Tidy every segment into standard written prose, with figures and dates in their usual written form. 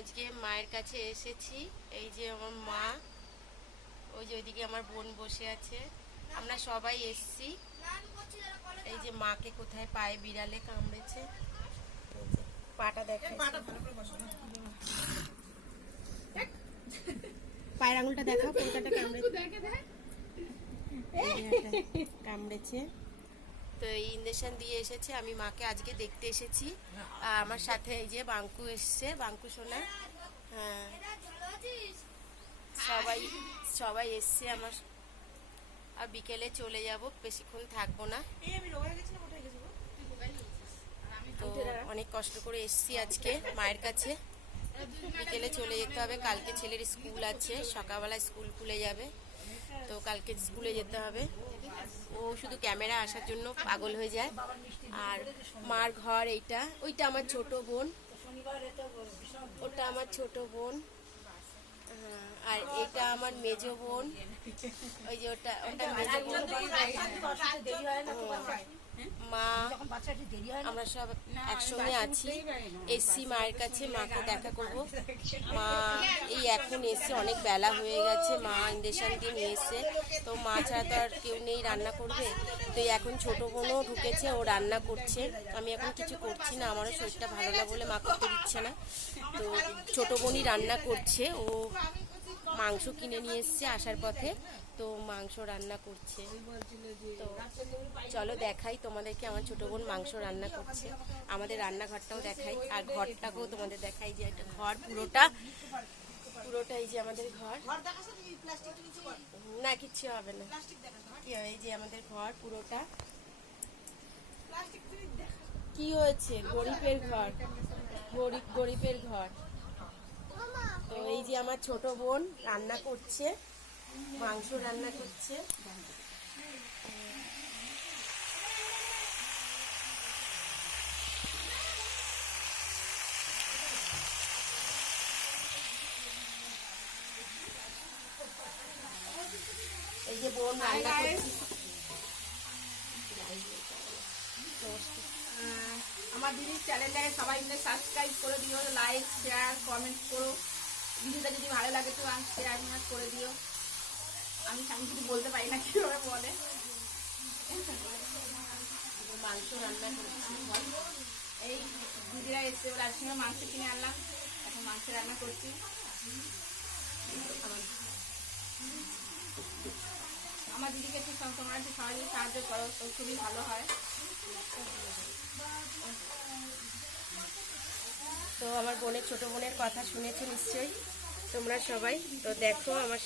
আজকে মায়ের কাছে এসেছি। এই যে আমার মা, ওই যে ওইদিকে আমার বোন বসে আছে, আমরা সবাই এসছি। এই যে মাকে কোথায় পায়ে বিড়ালে কামড়েছে, পাটা দেখে, পায়ের আঙুলটা দেখা, কোনটা কামড়েছে। তো এই ইঞ্জেকশন দিয়ে এসেছে। আমি মাকে আজকে দেখতে এসেছি। আর আমার সাথে এই যে বাঙ্কু এসছে, বাঙ্কু সোনা। হ্যাঁ, সবাই সবাই এসছে আমার। আর বিকেলে চলে যাব, বেশিক্ষণ থাকবো না। তো অনেক কষ্ট করে এসছি আজকে মায়ের কাছে। বিকেলে চলে যেতে হবে, কালকে ছেলের স্কুল আছে, সকালবেলা স্কুল খুলে যাবে। তো কালকে স্কুলে যেতে হবে। ও শুধু ক্যামেরা আসার জন্য পাগল হয়ে যায়। আর মার ঘর এইটা, ওইটা আমার ছোট বোন, ওটা আমার ছোট বোন। আর এটা আমার মেজ বোন, ওই যে ওটা ওটা মেজ বোন। মা, আমরা সব একসঙ্গে আছি। এসছি মায়ের কাছে, মাকে দেখা করব। মা এই এখন এসছে, অনেক বেলা হয়ে গেছে। মা ইঞ্জেকশন দিয়ে নিয়ে এসছে। তো মা ছাড়া তো আর কেউ নেই রান্না করবে। তো এখন ছোট বোনও ঢুকেছে, ও রান্না করছে। আমি এখন কিছু করছি না, আমারও শরীরটা ভালো না বলে মা করতে দিচ্ছে না। তো ছোট বোনই রান্না করছে। ও মাংস কিনে নিয়ে এসছে আসার পথে, তো মাংস রান্না করছে। তো চলো দেখাই তোমাদেরকে, আমার ছোট বোন মাংস রান্না করছে। আমাদের রান্নাঘরটাও দেখাই, আর ঘরটাকেও তোমাদের দেখাই। যে একটা ঘর পুরোটা এই যে আমাদের ঘর। না, কিচ্ছু হবে না, কি হবে। এই যে আমাদের ঘর পুরোটা। কি হয়েছে? গরিবের ঘর, গরিবের ঘর। তো এই যে আমার ছোট বোন রান্না করছে, মাংস রান্না করছে। এই যে বোন রান্না করছে। আমার দিদির চ্যানেলটাকে সবাই মিলে সাবস্ক্রাইব করে দিও, লাইক শেয়ার কমেন্ট করো। ভিডিওটা যদি ভালো লাগে তো শেয়ার করে দিও। আমি কিছু বলতে পারি না, কিভাবে বলে। মাংস রান্না করছি। এই দিদিরা এসছে বলে আজকে মাংস কিনে আনলাম, এখন মাংস রান্না করছি। আমার দিদিকে একটু তোমরা একটু সবাই সাহায্য করো, তো খুবই ভালো হয়। তো আমার বোনের, ছোট বোনের কথা শুনেছো নিশ্চয়ই তোমরা সবাই। তো দেখো আমার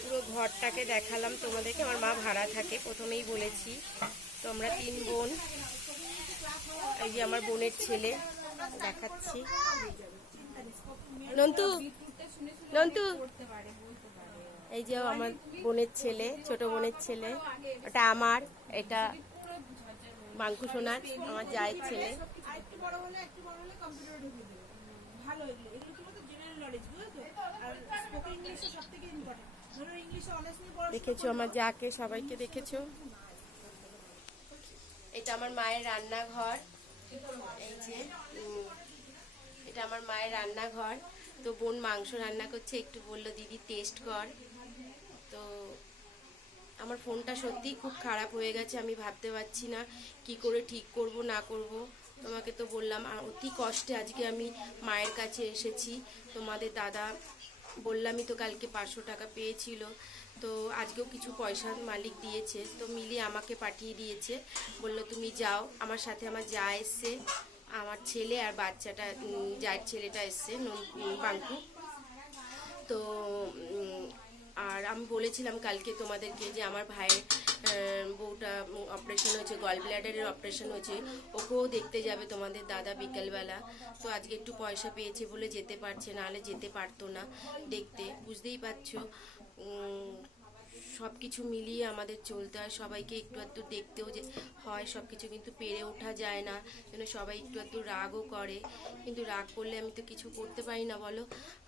পুরো ঘরটাকে দেখালাম তোমাদেরকে। আমার মা ভাড়া থাকে, প্রথমেই বলেছি। তো আমরা 3 বোন। এই যে আমার বোনের ছেলে দেখাচ্ছি, নন্তু নন্তু। এই যে আমার বোনের ছেলে, ছোট বোনের ছেলে। ওটা আমার, এটা বাঙ্কু সোনার, আমার জায়ের ছেলে। দেখেছো আমার যাকে, সবাইকে দেখেছো। এটা আমার মায়ের রান্নাঘর। এই যে এটা আমার মায়ের রান্নাঘর। তো বোন মাংস রান্না করছে, একটু বললো দিদি টেস্ট কর। তো আমার ফোনটা সত্যিই খুব খারাপ হয়ে গেছে, আমি ভাবতে পারছি না কি করে ঠিক করব না করব। তোমাকে তো বললাম, আর অতি কষ্টে আজকে আমি মায়ের কাছে এসেছি। তোমাদের দাদা বললামই তো, কালকে 500 টাকা পেয়েছিল। তো আজকেও কিছু পয়সা মালিক দিয়েছে, তো মিলিয়ে আমাকে পাঠিয়ে দিয়েছে। বললো তুমি যাও। আমার সাথে আমার যা এসছে, আমার ছেলে আর বাচ্চাটা, যার ছেলেটা এসছে বাঙ্কু। তো আর আমি বলেছিলাম কালকে তোমাদেরকে যে আমার ভাইয়ের বউটা অপারেশন হয়েছে, গল ব্ল্যাডারের অপারেশন হয়েছে, ওকেও দেখতে যাবে তোমাদের দাদা বিকেলবেলা। তো আজকে একটু পয়সা পেয়েছে বলে যেতে পারছে, নাহলে যেতে পারতো না দেখতে। বুঝতেই পারছো, সব কিছু মিলিয়ে আমাদের চলতে হয়, সবাইকে একটু একটু দেখতেও যে হয়। সব কিছু কিন্তু পেরে ওঠা যায় না, যেন সবাই একটু একটু রাগও করে। কিন্তু রাগ করলে আমি তো কিছু করতে পারি না বলো।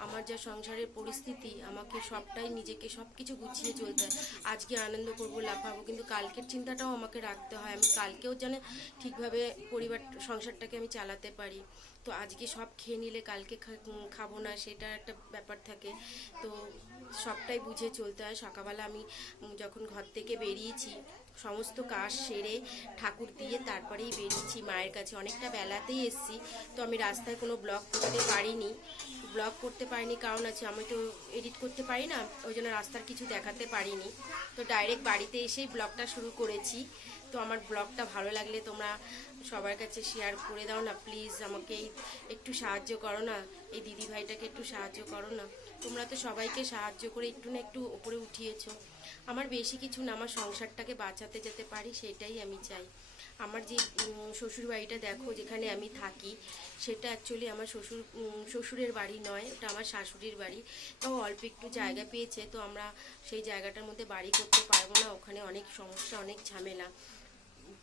আমার যা সংসারের পরিস্থিতি, আমাকে সবটাই নিজেকে সব কিছু গুছিয়ে চলতে হয়। আজকে আনন্দ করবো, লাফাবো, কিন্তু কালকের চিন্তাটাও আমাকে রাখতে হয়। আমি কালকেও যেন ঠিকভাবে পরিবার সংসারটাকে আমি চালাতে পারি। তো তো আজকে সব খেয়ে নিলে কালকে খাবো না, সেটা একটা ব্যাপার থাকে। তো সবটাই বুঝে চলতে হয়। সকালবেলা আমি যখন ঘর থেকে বেরিয়েছি সমস্ত কাজ সেরে ঠাকুর দিয়ে তারপরেই বেরিয়েছি মায়ের কাছে। অনেকটা বেলাতেই এসেছি, তো আমি রাস্তায় কোনো ব্লগ করতে পারিনি। কারণ আছে, আমি তো এডিট করতে পারি না, ওই জন্য রাস্তার কিছু দেখাতে পারিনি। তো ডাইরেক্ট বাড়িতে এসেই ব্লগটা শুরু করেছি। তো আমার ব্লগটা ভালো লাগলে তোমরা সবার কাছে শেয়ার করে দাও না প্লিজ। আমাকে একটু সাহায্য করো না, এই দিদিভাইটাকে একটু সাহায্য করো না। তোমরা তো সবাইকে সাহায্য করে একটু না একটু উপরে উঠিয়েছো। আমার বেশি কিছু না, আমার সংসারটাকে বাঁচাতে যেতে পারি সেটাই আমি চাই। আমার যে শ্বশুর বাড়িটা দেখো যেখানে আমি থাকি, সেটা অ্যাকচুয়ালি আমার শ্বশুরের বাড়ি নয়, ওটা আমার শাশুড়ির বাড়ি। তাও অল্প একটু জায়গা পেয়েছে, তো আমরা সেই জায়গাটার মধ্যে বাড়ি করতে পারবো না। ওখানে অনেক সমস্যা, অনেক ঝামেলা।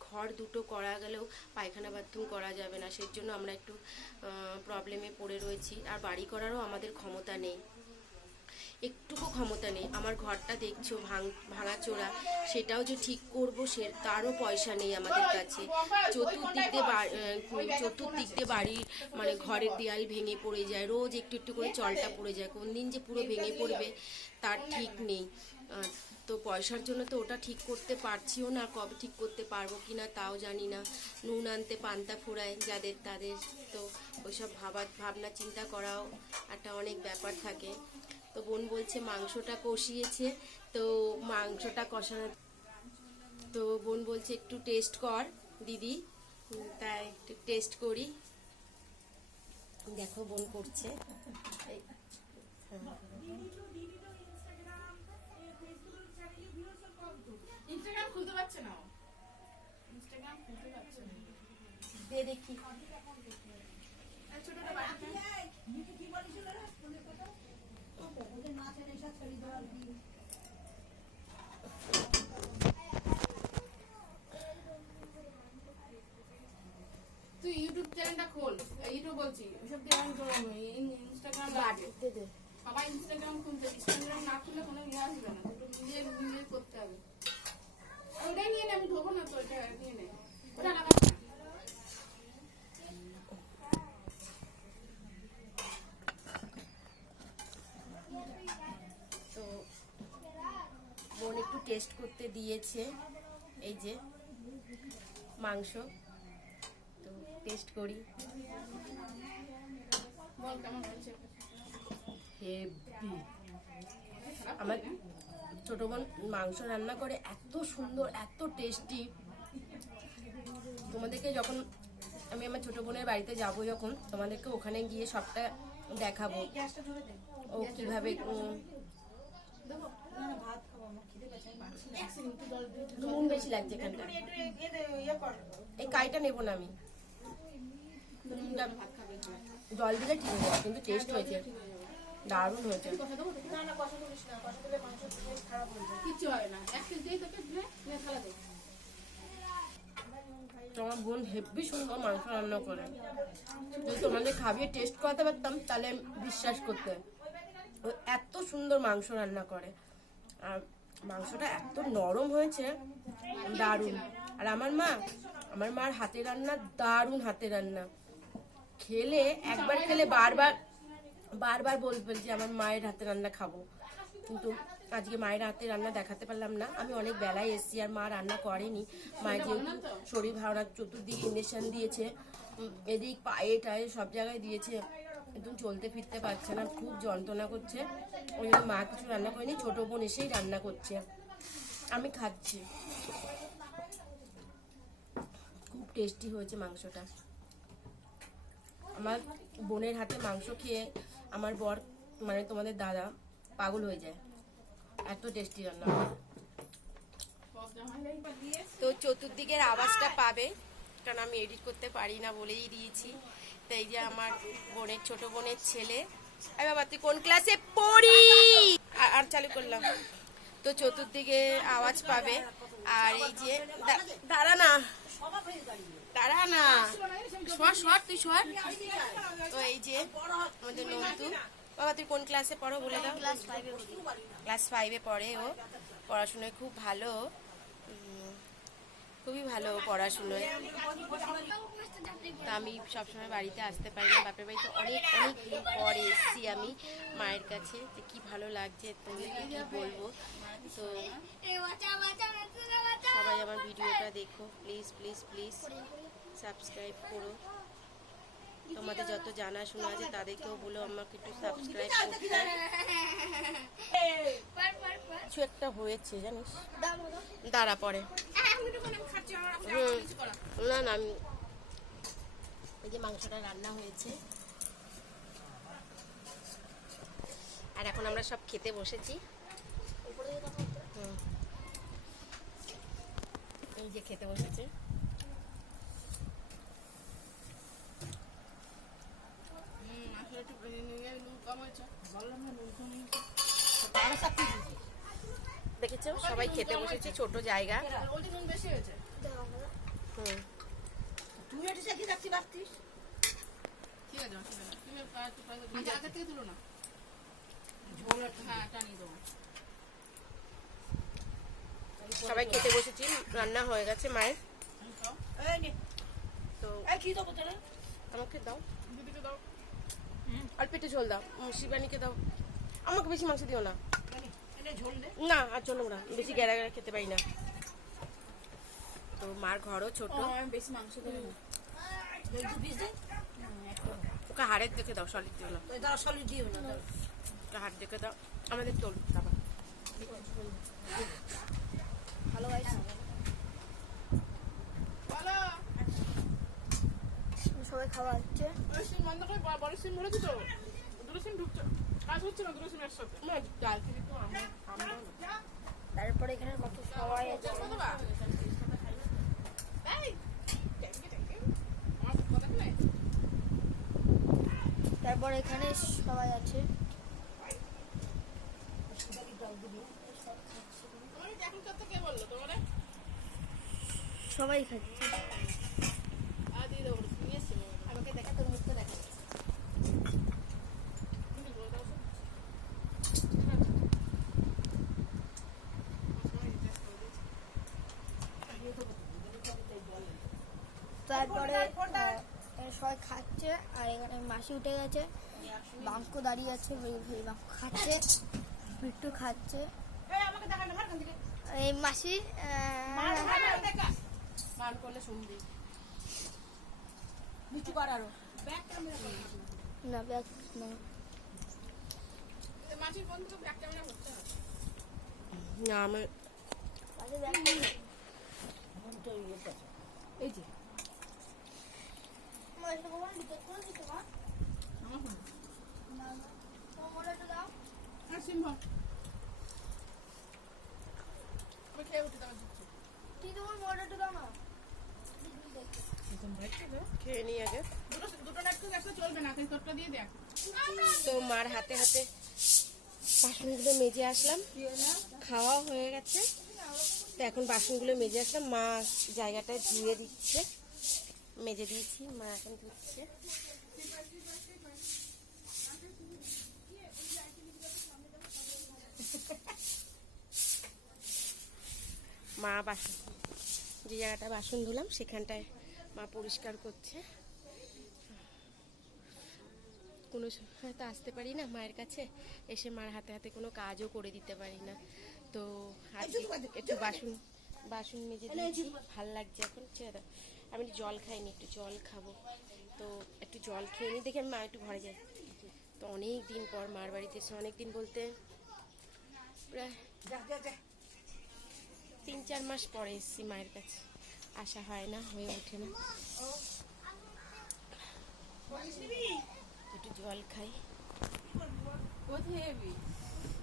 ঘর দুটো করা গেলেও পায়খানা বাথরুম করা যাবে না, সেই জন্য আমরা একটু প্রবলেমে পড়ে রয়েছি। আর বাড়ি করারও আমাদের ক্ষমতা নেই, একটুকু ক্ষমতা নেই। আমার ঘরটা দেখছো ভাঙাচোরা, সেটাও যে ঠিক করবো তারও পয়সা নেই আমাদের কাছে। চতুর্দিক দিয়ে বাড়ির মানে ঘরের দেয়াল ভেঙে পড়ে যায়, রোজ একটু একটু করে চলটা পড়ে যায়। কোন দিন যে পুরো ভেঙে পড়বে তার ঠিক নেই। তো পয়সার জন্য তো ওটা ঠিক করতে পারছিও না, কবে ঠিক করতে পারবো কি না তাও জানি না। নুন আনতে পান্তা ফুরায় যাদের তাদের, তো ওইসব ভাবনা চিন্তা করাও একটা অনেক ব্যাপার থাকে। তো বোন বলছে মাংসটা কষিয়েছে, তো মাংসটা কষানো, তো বোন বলছে একটু টেস্ট কর দিদি, তাই একটু টেস্ট করি। দেখো বোন করছে। ইনস্টাগ্রাম খুলতে পারছে না, ইনস্টাগ্রাম খুলতে পারছে না। দে দেখি। ছোটটা বাড়িতে তুই ইউটিউব চ্যানেলটা খোল, ইউটিউব বলছি ওসব ইনস্টাগ্রাম লাগে। সবাই ইনস্টাগ্রাম খুলতে, ইনস্টাগ্রাম না খুললে কোনো ইয়ে আসবে না, দুটো নিজে করতে হবে। ওটাই নিয়ে নে, আমি ধোবো না তো, এটা নিয়ে নে, ওটা লাগাস না। তো বোন একটু টেস্ট করতে দিয়েছে, এই যে মাংস, তো টেস্ট করি। বল কেমন হয়েছে? হেভি। আমার ছোট বোন মাংস রান্না করে এত সুন্দর, এত টেস্টি। তোমাদেরকে যখন আমি আমার ছোট বোনের বাড়িতে যাবো, যখন তোমাদেরকে ওখানে গিয়ে সবটা দেখাবো ও কিভাবে। নুন বেশি লাগছে এখানটা, এই কাইটা নেবো না আমি, জল দিলে ঠিক হয়ে যাবে, কিন্তু টেস্ট হয়েছে, দারুণ হয়েছে। কিচ্ছু হয় না, এক কেজি দিয়ে তোকে থালা দেবো। তোমার বোন হেভি সুন্দর মাংস রান্না করে। যদি তোমাদের খাবিয়ে টেস্ট করাতে পারতাম তাহলে বিশ্বাস করতে। ও এত সুন্দর মাংস রান্না করে, আর মাংসটা এত নরম হয়েছে, দারুণ। আর আমার মার হাতের রান্না দারুণ, হাতের রান্না। খেলে একবার খেলে বারবার বলবে যে আমার মায়ের হাতের রান্না খাবো। কিন্তু আজকে মায়ের হাতের রান্না দেখাতে পারলাম না, আমি অনেক বেলায় এসেছি, আর মা রান্না করেনি। মায়ের যেহেতু শরীর ভালো না, চতুর্দিকে ইঞ্জেকশন দিয়েছে, এদিক পায়ে টায়ে সব জায়গায় দিয়েছে, একদম চলতে ফিরতে পারছে না, খুব যন্ত্রণা করছে। ওই জন্য মা কিছু রান্না করেনি, ছোট বোন এসেই রান্না করছে, আমি খাচ্ছি। খুব টেস্টি হয়েছে মাংসটা। আমার বোনের হাতে মাংস খেয়ে আমার বর মানে তোমাদের দাদা পাগল হয়ে যায়, এত টেস্টি রান্না। তো চতুর্দিকের আওয়াজটা পাবে, কারণ আমি এডিট করতে পারি না বলেই দিয়েছি। তো এই যে আমার বোনের ছোট বোনের ছেলে, আরে বাবা তুই কোন ক্লাসে পড়ি, আর চালু করলাম। তো চতুর্দিকে আওয়াজ পাবে। আর এই যে দাঁড়া না শোয়ার তুই শোয়ার। তো এই যে আমাদের নন্দু, বাবা তুই কোন ক্লাসে পড়ো বলে দাও। ক্লাস 5-এ পড়ে ও, পড়াশোনায় খুব ভালো। খুবই ভালো পড়াশুনোয়। তা আমি সবসময় বাড়িতে আসতে পারি না, বাপের বাড়িতে অনেক অনেক দিন পর এসেছি আমি মায়ের কাছে, যে কি ভালো লাগছে তোমাদেরকে কি বলবো। তো সবাই আমার ভিডিওটা দেখো, প্লিজ প্লিজ প্লিজ সাবস্ক্রাইব করো। তোমাদের যত জানাশোনা আছে তাদেরকেও বলো আমাকে একটু সাবস্ক্রাইব করতে। কিছু একটা হয়েছে জানিস, দাঁড়া পরে। না না, আমি এই যে মাংসটা রান্না হয়েছে আর এখন আমরা সব খেতে বসেছি। এই যে খেতে বসেছে। দেখেছো সবাই খেতে বসেছি, ছোট জায়গা। সবাই খেতে বসেছি, রান্না হয়ে গেছে মায়ের। তো আমাকে দাও, অল্প একটু ঝোল দাও, শিবানীকে দাও, আমাকে বেশি মাংস দিও না। না আর চলো না, বেশি গেড়া গেড়া খেতে পারি না। তো মার ঘরও ছোট, বেশি মাংস দেবো না। ওকে হাড়ের দেখে দাও, সলিড দিও না। সলিড দিও না, ওকে হাড় দেখে দাও, আমাদের চল তারপর। ভালো গাইস, সবাই খাওয়া হচ্ছে। সিম বন্ধ করে বড় সিম ভরেছি তো, দুটো সিম ঢুকছে, কাজ হচ্ছে না দুটো সিম একসাথে। ডাল থেকে তো তারপরে এখানে কত সবাই আছে। তারপর এখানে সবাই আছে, কে বললো তোমার? সবাই খাচ্ছে। দিয়ে দেবো, নিয়ে এসছি আমাকে দেখা, তোর মুখটা দেখা। তারপরে সবাই খাচ্ছে আর এখানে মাসি উঠে গেছে, বাঙ্ক দাঁড়িয়ে আছে, বাঙ্ক খাচ্ছে, বিট্টু খাচ্ছে। এই মাসি মান করলে শুনবি নিচু কর আরো। না ব্যাগ না, মাছির বন্ধু তো ব্যাক ক্যামেরা হচ্ছে না আমার মাসি ব্যাগ এই যে মাসি কোমর দিতে কোন দিতে মা না না কোমরটা দাও। আর সিম ভর আমি খেয়ে উঠে দাও দিচ্ছি। তুই তোমার মোড়াটা দাও না। খেয়ে নিই আগে। দুটো নাটক একটা চলবে না, তুই তোরটা দিয়ে দেখ। তো মার হাতে হাতে বাসনগুলো মেজে আসলাম, খাওয়া হয়ে গেছে। তো এখন বাসনগুলো মেজে আসলাম, মা জায়গাটা ধুয়ে দিচ্ছে, মেজে দিয়েছি, মা এখন ধুচ্ছে। মা বাসন, যে জায়গাটা বাসন ধুলাম সেখানটায় মা পরিষ্কার করছে। কোনো হয়তো আসতে পারি না মায়ের কাছে, এসে মার হাতে হাতে কোনো কাজও করে দিতে পারি না। তো আজকে একটু বাসন বাসন মেজে দিয়েছি, ভাল লাগছে এখন। ছেড়ে দাও, আমি একটু জল খাইনি, একটু জল খাবো। তো একটু জল খেয়ে নিই, দেখে আমি মা একটু ঘরে যাই। তো অনেক দিন পর মার বাড়িতে এসে, অনেক দিন বলতে প্রায় 3-4 মাস পরে এসেছি মায়ের কাছে, আসা হয় না, হয়ে ওঠে না। একটু জল খাই।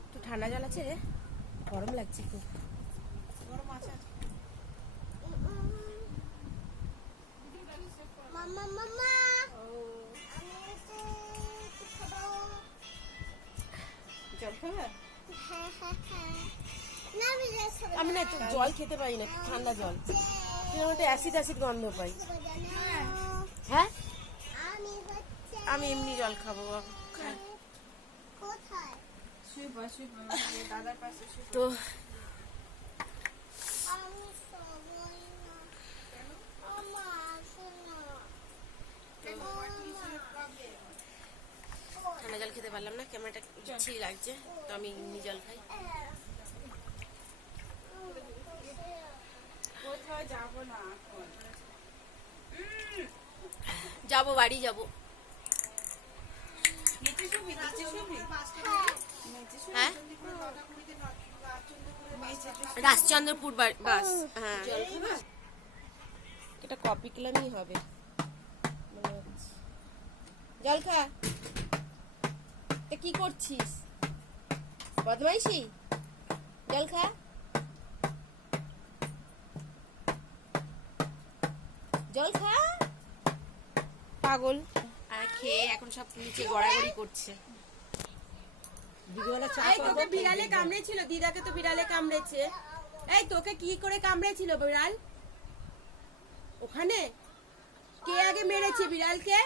একটু ঠান্ডা জল আছে, গরম লাগছে খুব। মাম্মা মাম্মা জল খাবে? হ্যাঁ হ্যাঁ হ্যাঁ না আমি না একটু জল খেতে পারি না, ঠান্ডা জল মধ্যে অ্যাসিড অ্যাসিড গন্ধ পাই। হ্যাঁ আমি এমনি জল খাবো। তো ঠান্ডা জল খেতে পারলাম না, ক্যামেরাটা বিচ্ছিরি লাগছে, তো আমি এমনি জল খাই। কোথায় যাবো না এখন? যাবো, বাড়ি যাবো। নিচে শুবি, নিচে শুবি? হ্যাঁ, রাজচন্দ্রপুর বাস। হ্যাঁ, এটা কপি ক্লামই হবে মনে হচ্ছে। জল খা। কি করছিস, বদমাইশি? জল খা। জল খা, পাগল। আর খেয়ে এখন সব নিচে গড়াগড়ি করছে। এই তোকে বিড়ালে কামড়েছিল, দিদাকে তো বিড়ালে কামড়েছে। এই তোকে কি করে কামড়েছিল বিড়াল? ওখানে কে আগে মেরেছে বিড়ালকে?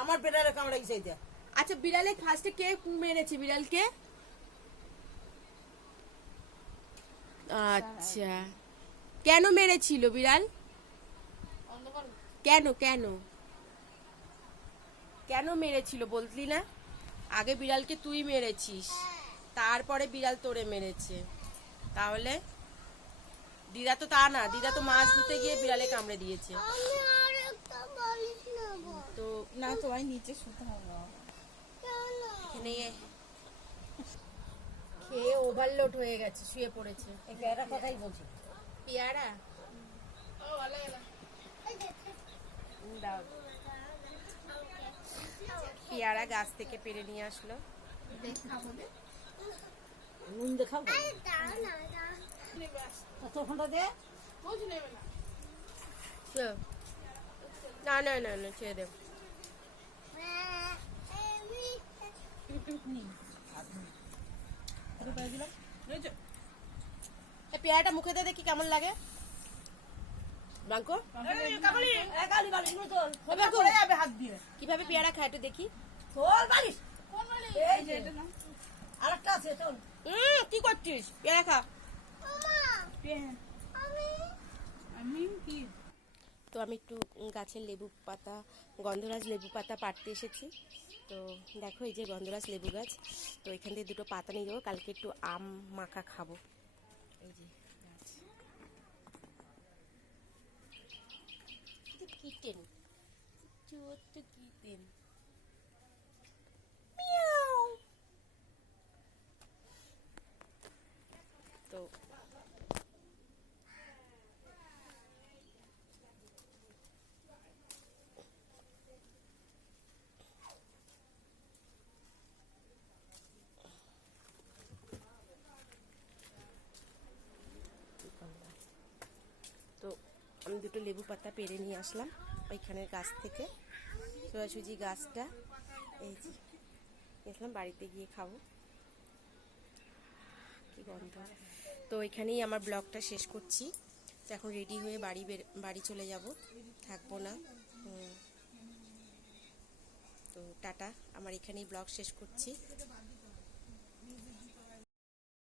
আমার পেটারে কামড়াইছে এটা। আচ্ছা, বিড়ালে ফার্স্টে কে মেরেছে বিড়ালকে? আচ্ছা, কেন মেরেছিল বিড়াল? কেন কেন কেন মেরেছিল বললি না? আগে বিড়ালকে তুই মেরেছিস, তারপরে বিড়াল তোরে মেরেছে। তাহলে দিদা তো তা না, দিদা তো মাছ ধুতে গিয়ে বিড়ালে কামড়ে দিয়েছে। তো না তোমায় নিচে শুতে হবে। এখানে খেয়ে ওভারলোড হয়ে গেছে, শুয়ে পড়েছে। এই পেয়ারা কথাই বলছি। পেয়ারা দাও। পেয়ারা গাছ থেকে পেরে নিয়ে আসলো। নুন দেখাও ততক্ষণটা দে। না না না না, ছেড়ে দেব। পেয়ারাটা মুখে দিয়ে দেখি কেমন লাগে। বাঙ্কো হাত দিয়ে কিভাবে পেয়ারা খায় একটু দেখি। তোর বালিশ এই যে আরেকটা আছে তোর। কি করছিস? পেয়ারা খা। আমি কি তো আমি একটু গাছের লেবু পাতা, গন্ধরাজ লেবু পাতা পাড়তে এসেছি। তো দেখো, এই যে গন্ধরাজ লেবু গাছ। তো এখান থেকে দুটো পাতা নিয়ে যাবো, কালকে একটু আম মাখা খাবো। এই যে গাছ। কিটেন, ছোট্ট কিটেন। তো তো আমি দুটো লেবু পাতা পেরে নিয়ে আসলাম ওইখানের গাছ থেকে, সোজাসুজি গাছটা। এই যে গেছিলাম, বাড়িতে গিয়ে খাবো। কি গন্ধ। তো এখানেই আমার ব্লগটা শেষ করছি। তো এখন রেডি হয়ে বাড়ি চলে যাব, থাকবো না। তো টাটা, আমার এখানেই ব্লগ শেষ করছি।